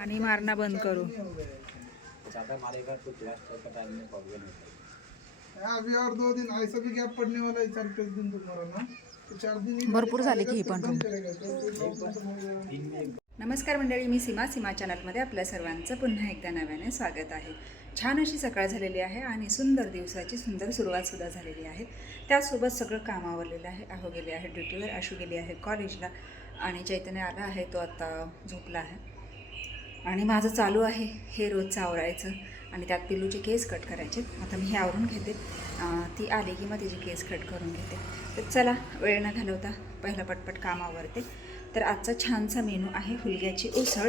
पानी मारना बंद करो। ज्यादा मारेगा तो प्लास्टर का डालने प्रॉब्लम होता है। अभी और 2 दिन ऐसा भी गैप पड़ने वाला है 4-5 दिन तुम्हारा ना, तो 4 दिन ही भरपूर झाली की ही पण रूम। नमस्कार मंडळी, मी सीमा चॅनलमध्ये आपल्या सर्वांचं पुन्हा एकदा नव्याने स्वागत आहे। छान अशी सकाळ झालेली आहे आणि सुंदर दिवसाची सुंदर सुरुवातसुद्धा झालेली आहे। त्यासोबत सगळं काम आवरलेलं आहे। आहो गेले आहे ड्युटीवर, आशू गेली आहे कॉलेजला आणि चैतन्य आला आहे, तो आता झोपला आहे। आणि माझं चालू आहे हे रोजचं आवरायचं आणि त्यात पिल्लूचे केस कट करायचे। आता मी हे आवरून घेते, ती आली की मग तिचे केस कट करून घेते। तर चला वेळ न घालवता पहिला पटपट काम आवरते। तर आजचा छानसा मेनू आहे हुलग्याची उसळ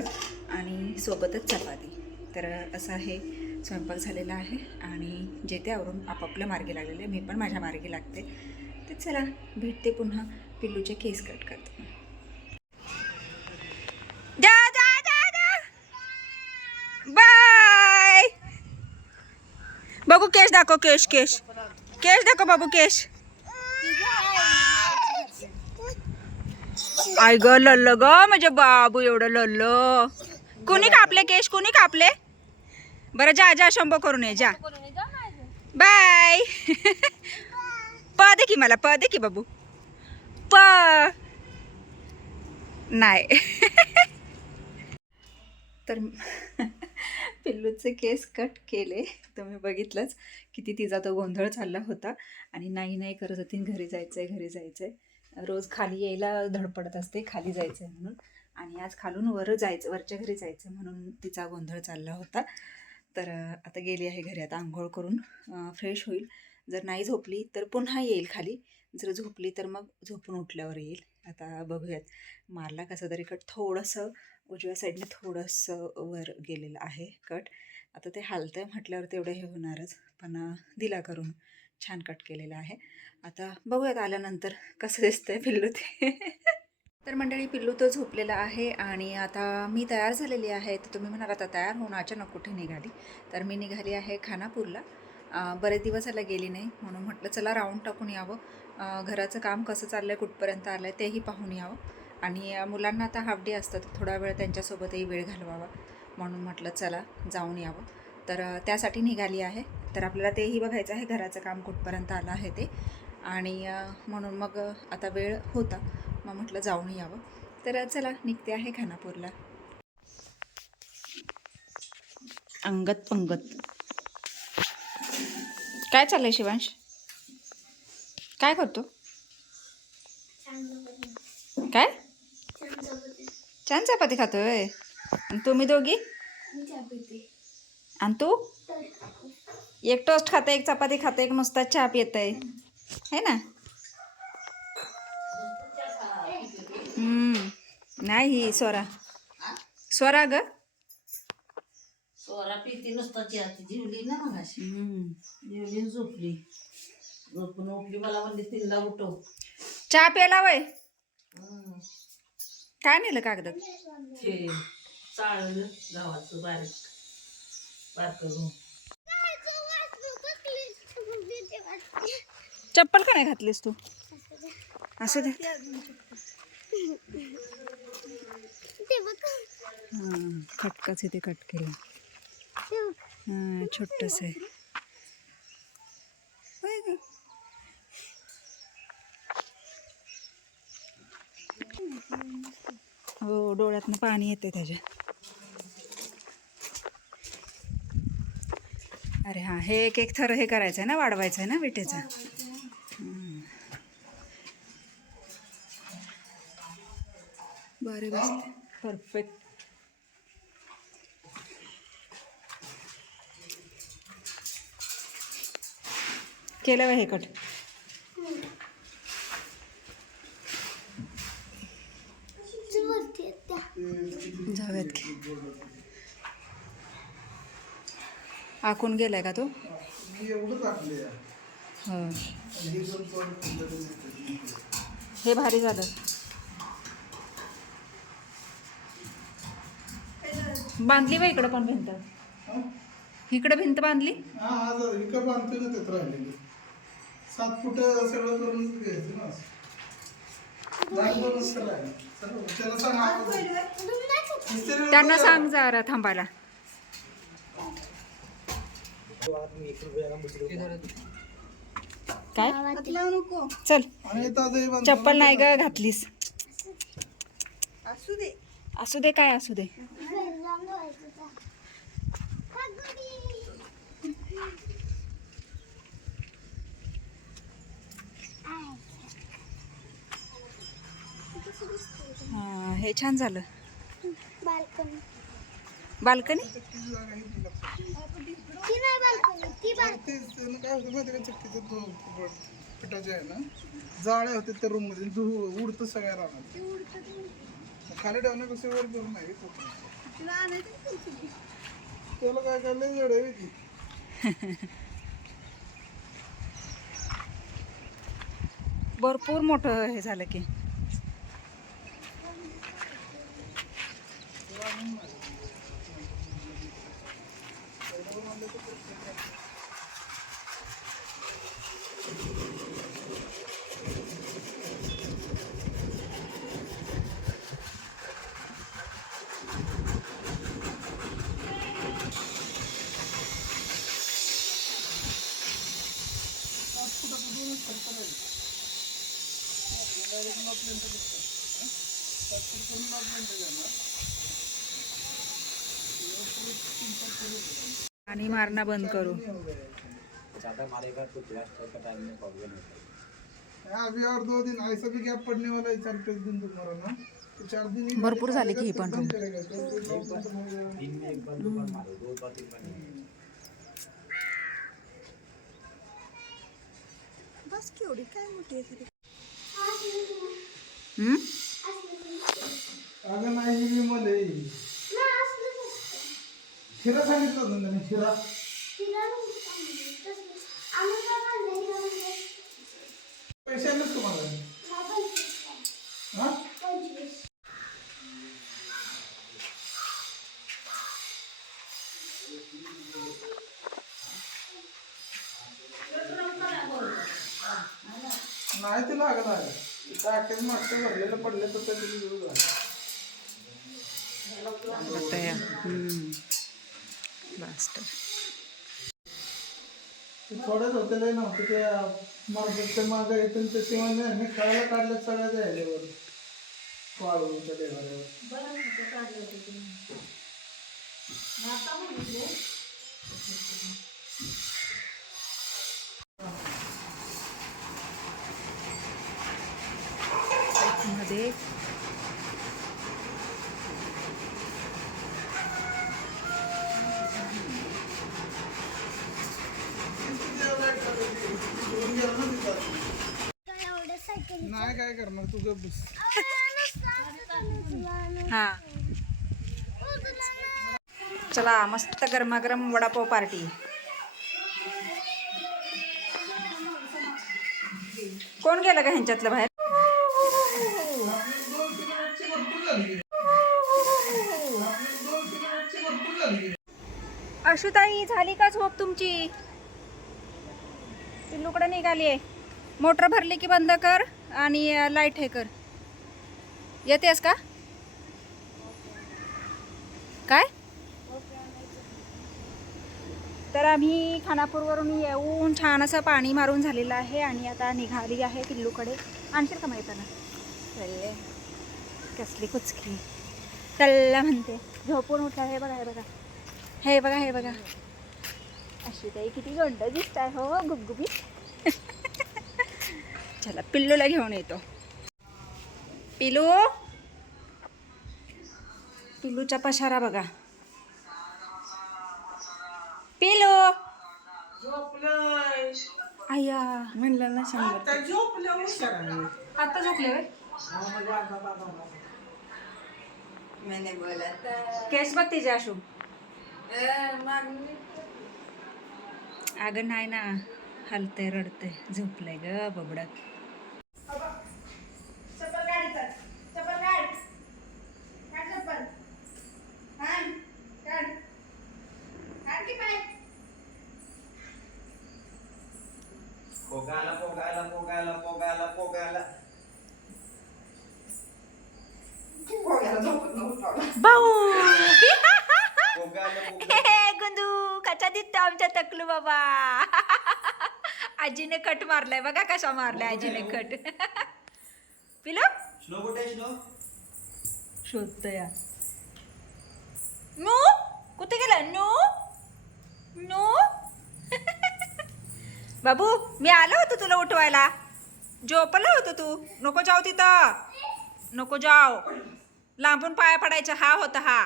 आणि सोबतच चपाती। तर असा हे स्वयंपाक झालेला आहे आणि जे ते आवरून आपापल्या मार्गी लागलेले, मी पण माझ्या मार्गी लागते। तर चला भेटते पुन्हा, पिल्लूचे केस कट करते। बाय बाबू, केश दाखव, केश केश केश दाखव बाबू, केश। आय ग लल्ल ग म्हणजे बाबू, एवढं लल्ल। कोणी कापले केश, कोणी कापले? बरं जा जा, शंभो करून ये जा। बाय प दे की मला, प दे की बाबू, प नाही। तर पिल्लूचे केस कट केले, तुम्ही बघितलंच किती तिचा तो गोंधळ चालला होता आणि नाही करत होती, घरी जायचंय घरी जायचंय। रोज खाली यायला धडपडत असते, खाली जायचंय म्हणून, आणि आज खालून वर जायचं, वरच्या घरी जायचं म्हणून तिचा गोंधळ चालला होता। तर आता गेली आहे घरी, आता आंघोळ करून फ्रेश होईल। जर नाही झोपली तर पुन्हा येईल खाली, जर झोपली तर मग झोपून उठल्यावर येईल। आता बघूयात, मारला कसा तरी कट, थोडंसं उजव्या साईडने थोडंसं वर गेलेलं आहे कट। आता ते हालतंय म्हटल्यावर तेवढं हे होणारच, पण दिला करून, छान कट केलेला आहे। आता बघूयात आल्यानंतर कसं दिसतंय पिल्लू ते। तर मंडळी, पिल्लू तो झोपलेला आहे आणि आता मी तयार झालेली आहे। तर तुम्ही म्हणाल आता तयार होऊन अचानक कुठे निघाली? तर मी निघाली आहे खानापूरला। बरेच दिवस झाले गेली नाही, म्हणून म्हटलं चला राऊंड टाकून यावं, घराचं काम कसं चाललं आहे, कुठपर्यंत आलं आहे तेही पाहून यावं। आणि मुलांना आता हाफ डे असतात, थोडा वेळ त्यांच्यासोबतही वेळ घालवावा, म्हणून म्हटलं चला जाऊन यावं। तर त्यासाठी निघाली आहे। तर आपल्याला तेही बघायचं आहे घराचं काम कुठपर्यंत आलं आहे ते, आणि म्हणून मग आता वेळ होता, मग म्हटलं जाऊन यावं। तर चला निघते आहे खानापूरला। अंगत पंगत काय चाललंय शिवांश? काय करतो? काय छान चपाती खातोय? आणि तुम्ही दोघी? आणि तू? एक टोस्ट खाते, एक चपाती खाते, एक नुसता चहा पित आहे ना? नाही स्वरा, स्वरा ग, स्वरा पिती नुसता चहा, जेवली ना मग अशी, जेवली झोपली, झोपून उठली, मला म्हणली 3ला उठव, चहा प्यायला वय। काय नेलं कागदात? ते चाळलं गव्हाचं बारीक गहू। चप्पल का नाही घातलीस तू? असं दे, खटकाच इथे कट केलं, छोटस आहे। हो, डोळ्यातनं पाणी येते त्याच्या। अरे हां, हे एक एक थर हे करायचं आहे ना, वाढवायचं आहे ना विटेचा। बरे बसले, परफेक्ट। केलं का हे कट? जाऊयात की। आखून गेलाय का तो? हो, हे भारी झालं। बांधली बा इकडं पण भिंत, इकडं भिंत बांधली। इकडं बांधतोय ना, त्यात राहिलेली 7 फूट सगळं करून घ्यायचं ना। दार दोनच तर आहे. चल, त्याला सांग आपण. इस्त्री त्यांना सांग जरा थांबायला. काय चल, आणि ताजं हे बांध. चप्पल नाही ग घातलीस. असू दे काय असू दे. हा, हे छान झालं. बाल्कनी तेच त्यानं काय होतं माहिती का, चक्कीचं पिठाचे आहे ना, जाळे होते त्या रूम मध्ये, उडतं सगळ्या राहणार. खाली ठेवणं कसं वर करून नाही त्याला काय काय लय जड आहे ती. भरपूर मोठं हे झालं की. आणि मारणं बंद करू. ज्यादा मारेगा तो ब्लास्ट होकर टाइम में प्रॉब्लम होता है. अभी और 2 दिन ऐसा भी गैप पड़ने वाला है 4-5 दिन तुम्हारा ना, तो 4 दिन ही भरपूर झाले की ही पण रूम. चलेगा. तो दिन में एक बार 2 बार मारो, 2 बार 3 बार नहीं. हम्म? अगं नाही मी मला शिरा सांगितलं होतं ना मी, शिरा. पैसे आलेच तुम्हाला? हा? नाही ते लागत आहे. टाकेच मागचं भरलेलं पडले तर त्याची यूज आहे. आता या. प्लास्टर थोडंच होतं नव्हतं त्या मार्केटच्या मागं येतं त्या शिवाय मी खेळायला काढलं सगळ्या द्यायल्यावर वाळूच्या देवाऱ्यावर. मध्ये नाही काय करणार तू गप बस. हा चला मस्त गरमागरम वडापाव पार्टी. कोण गेलं का ह्यांच्यातलं बाहेर? अशुताई झाली का झोप तुमची? पिल्लूकडे निघाली आहे. मोटर भरली की बंद कर आणि लाईट हे कर. येतेस का काय? तर आम्ही खानापूरवरून येऊन छान असं पाणी मारून झालेलं आहे आणि आता निघाली आहे पिल्लूकडे. आणशील का माहिती ना? कसली कुचकी तल्ला म्हणते. झोपून उठा. हे बघा हे बघा हे बघा हे बघा. अशी ताई किती गोंड दिसत आहे हो, गुबगुबी. चला पिल्लूला घेऊन येतो. पिलू पिल्लूचा पशारा बघा. पिलू आया म्हणलं ना शंभर. आता झोपले वे. केस बघ तिचे आशू. अगं नाही ना, हलतंय रडतंय. झोपलंय ग बबड. पोगायला पोगायला पोगायला पोगायला पोगायला. भाऊ गुंदू कसा दिसतो आमचा टकलू बाबा. आजीने कट मारलाय बघा कसा मारलाय आजीने कट. पिलो शोधतो या. नो कुठे गेला नो नो. बाबू मी आलो होतो तुला उठवायला. झोपला होतो तू. नको जाऊ तिथं. नको जाऊ. लांबून पाया पडायचा. हा होता हा.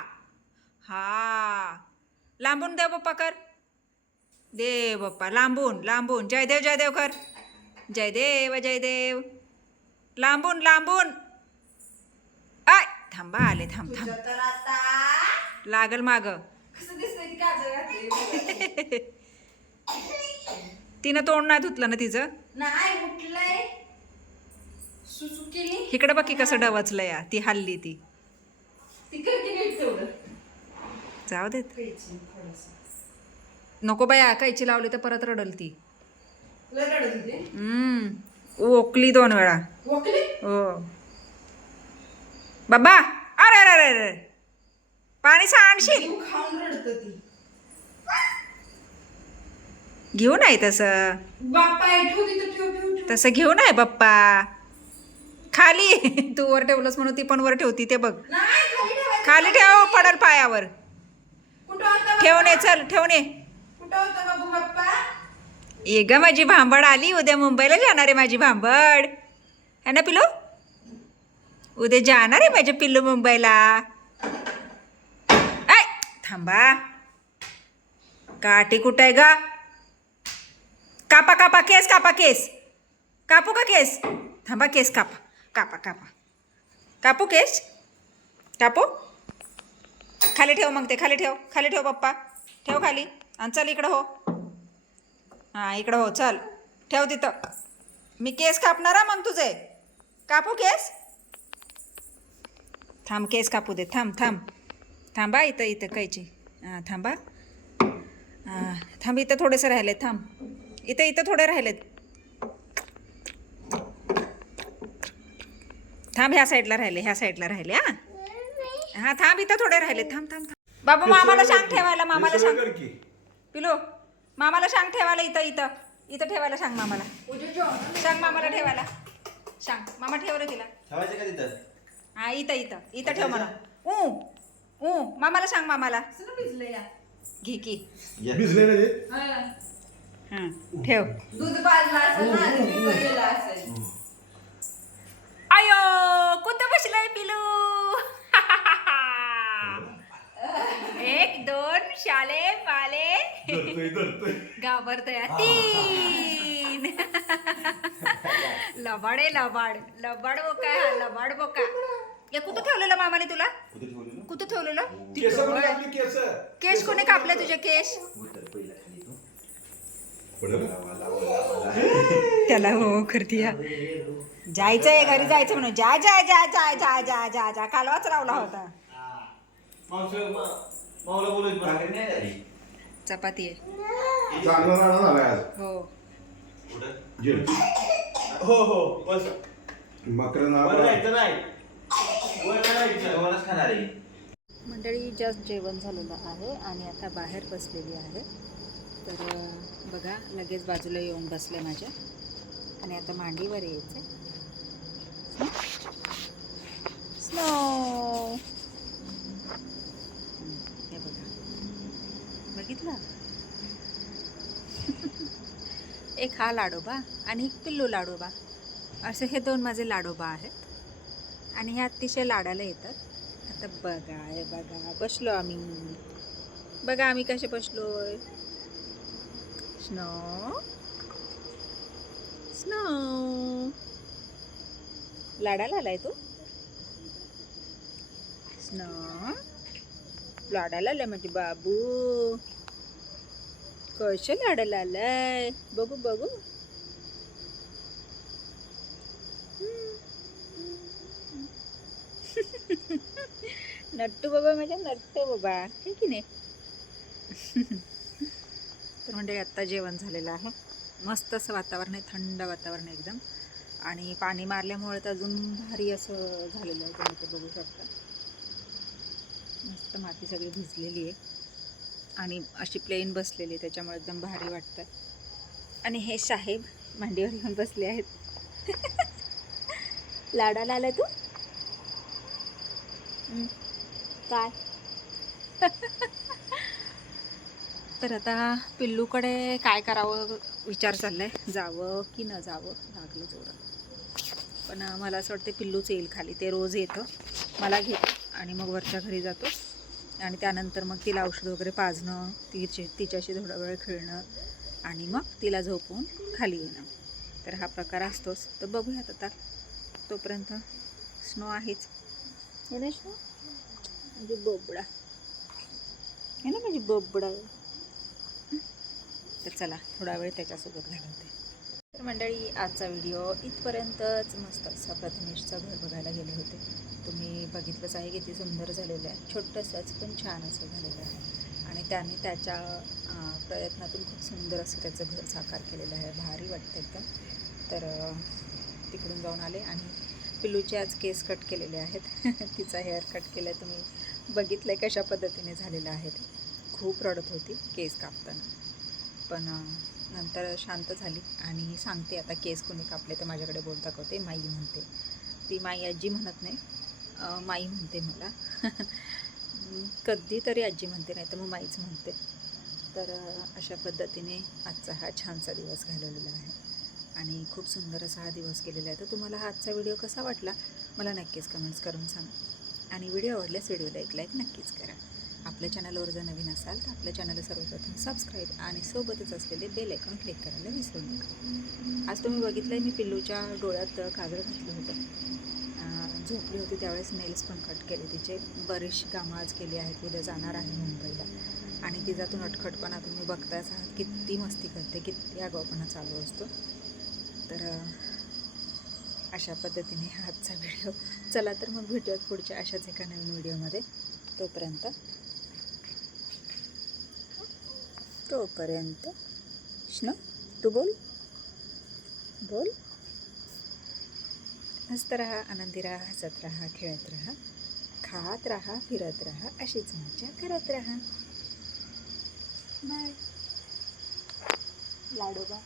हा लांबून दे बाप्पा कर. दे बाप्पा लांबून लांबून. जयदेव जयदेव कर. जयदेव जयदेव. लांबून लांबून. आय थांबा आले. थांब थांब. तर आता लागल माग. तिनं तोंड नाही धुतलं ना तिचं. नाही उठलंय. सुसू केली. इकडे बघ की कसं डवचलं या. ती हल्ली ती. जाऊ देत. नको बाया कैची लावली तर परत रडल ती. ओकली 2 वेळा. हो बाबा. अरे अरे अरे अरे पाणी सांडशील. खाऊन रडत ती. घेऊ नाही तसं. बाप्पा ठेव तिथं ठेव ठेव ठेव. तसं घेऊ नाही बाप्पा. खाली तू वर ठेवलंस म्हणून ती पण वर ठेवती. ते बघ नाही खाली ठेवायचं. खाली ठेव. पडल पायावर. कुठं होता ठेवणे चल ठेवणे. कुठं होता बाबू बाप्पा. ये ग माझी भांबड आली. उद्या मुंबईला जाणार आहे माझी भांबड. है ना पिल्लू. उद्या जाणार आहे माझे पिल्लू मुंबईला. आय थांबा. काठी कुठं आहे ग. कापा कापा केस. कापा केस. कापू का केस. थांबा केस कापा. कापा कापा. कापू केस. कापू. खाली ठेव मग ते. खाली ठेव. खाली ठेव पप्पा. ठेव खाली. आणि चल इकडं हो. हां इकडं हो चल. ठेव तिथं. मी केस कापणार मग तुझे. कापू केस. थांब केस कापू दे. थांब थांब. थांबा इथं इथं कैची. हां थांबा. हां थांब. इथं थोडेसे राहिलेत. थांब. इथं इथं थोडे राहिलेत. थांब. ह्या साईडला राहिले. ह्या साईडला राहिले. हां हां थांब. इथं थोडे राहिले. थांब थांब थांब. बाबू मामाला सांग ठेवायला. मामाला सांग. पिलो मामाला सांग ठेवायला. इथं इथं इथं ठेवायला सांग मामाला. सांग मामाला ठेवायला. सांग मामा ठेव रे तिला. ठेवायचं का तिथं. हां इथं इथं इथं ठेव म्हणा. मामाला सांग. मामाला भिजलं या. घे की. हा. हां ठेव. दूध पाजलं असेल ना. ते बिघडलेलं असेल. आयो कुठं बसलाय पिलू. 1 2 शाले पाले घाबरतोय. 3 लबाडे लबाड. लबाड बोका. हा लबाड बोका. या कुठं ठेवलेलं मामाने तुला. कुठं ठेवलेलं. केस कोणी कापले तुझे केस. त्याला हो करती. जायचंय घरी जायचं म्हणून. जा जा जा जा जा जा जा जा. कालवाच लावला होता. चपाती आहे. हो हो हो बस. मंडळी जस्ट जेवण झालेलं आहे आणि आता बाहेर बसलेली आहे. तर बघा लगेच बाजूला येऊन बसले माझ्या. आणि आता मांडीवर यायचं. स्नो. हे बघा बघितलं. एक हा लाडोबा आणि एक पिल्लू लाडोबा. असे हे 2 माझे लाडोबा आहेत. आणि हे अतिशय लाडाला येतात. आता बघा हे बघा बसलो आम्ही. बघा आम्ही कसे बसलोय. Snow snow. लाडाला आलाय तू. स्नो लाडाला आलाय म्हणजे बाबू. कशा लाडाला आलाय बघू बघू. नट्टू बाबा माझ्या. नट्टू बाबा हे की नाही. तर म्हणजे आत्ता जेवण झालेलं आहे. मस्त असं वातावरण आहे. थंड वातावरण एकदम. आणि पाणी मारल्यामुळे तर अजून भारी असं झालेलं आहे. तुम्ही ते बघू शकता. मस्त माती सगळी भिजलेली आहे आणि अशी प्लेन बसलेली आहे, त्याच्यामुळे एकदम भारी वाटतं. आणि हे साहेब मांडीवर घेऊन बसले आहेत. लाडाला आलाय तू? काय? तर आता पिल्लूकडे काय करावं विचार चाललाय, जावं की न जावं. लागलं जोरात, पण मला असं वाटतं पिल्लूच येईल खाली. ते रोज येतं, मला घेतं आणि मग वरच्या घरी जातो आणि त्यानंतर मग तिला औषध वगैरे पाजणं, तिच्याशी थोडा वेळ खेळणं आणि मग तिला झोपवून खाली येणं. तर हा प्रकार असतोच. तर बघूयात आता, तोपर्यंत स्नो आहेच. हो ना स्नो, म्हणजे बोबडा आहे ना, म्हणजे बोबडा. तर चला थोडा वेळ त्याच्यासोबत घालवते. तर मंडळी, आजचा व्हिडिओ इथपर्यंतच. मस्त असा प्रथमेशचं घर बघायला गेले होते. तुम्ही बघितलंच आहे किती सुंदर झालेलं आहे. छोटंसंच पण छान असं झालेलं आहे आणि त्याने त्याच्या प्रयत्नातून खूप सुंदर असं त्याचं घर साकार केलेलं आहे. भारी वाटतं एकदम. तर तिकडून जाऊन आले आणि पिल्लूचे आज केस कट केलेले आहेत. तिचा हेअर कट केला आहे, तुम्ही बघितलं आहे कशा पद्धतीने झालेलं आहे. ते खूप रडत होती केस कापताना, पण नंतर शांत झाली आणि सांगते आता केस कोणी कापले तर माझ्याकडे बोट दाखवते, माई म्हणते. ती माई आजी म्हणत नाही, माई म्हणते मला. कधीतरी आजी म्हणते, नाही तर मग माईच म्हणते. तर अशा पद्धतीने आजचा हा छानसा दिवस घालवलेला आहे आणि खूप सुंदर असा हा दिवस गेलेला आहे. तर तुम्हाला हा आजचा व्हिडिओ कसा वाटला मला नक्कीच कमेंट्स करून सांगा आणि व्हिडिओ आवडल्यास व्हिडिओला एक लाईक नक्कीच करा. आपल्या चॅनलवर जर नवीन असाल तर आपल्या चॅनलला सर्वप्रथम सबस्क्राईब आणि सोबतच असलेले बेल आयकॉन क्लिक करायला विसरू नका. आज तुम्ही बघितलं आहे मी पिल्लूच्या डोळ्यात काजळ घातलं होतं. झोपली होती त्यावेळेस नेल्स पण कट केले तिचे. बरीचशी कामं आज केली आहेत, उद्या जाणार आहे मुंबईला आणि तिचा तो नटखटपणा तुम्ही बघताच आहात. किती मस्ती करते, किती आगाऊपणा चालू असतो. तर अशा पद्धतीने हा आजचा व्हिडिओ. चला तर मग भेटूयात पुढच्या अशाच एका नवीन व्हिडिओमध्ये. तोपर्यंत कृष्ण, तू बोल बोल. मस्त राहा, आनंदी राहा, हसत राहा, खेळत राहा, खात राहा, फिरत राहा, अशीच मजा करत राहा. बाय लाडोबा.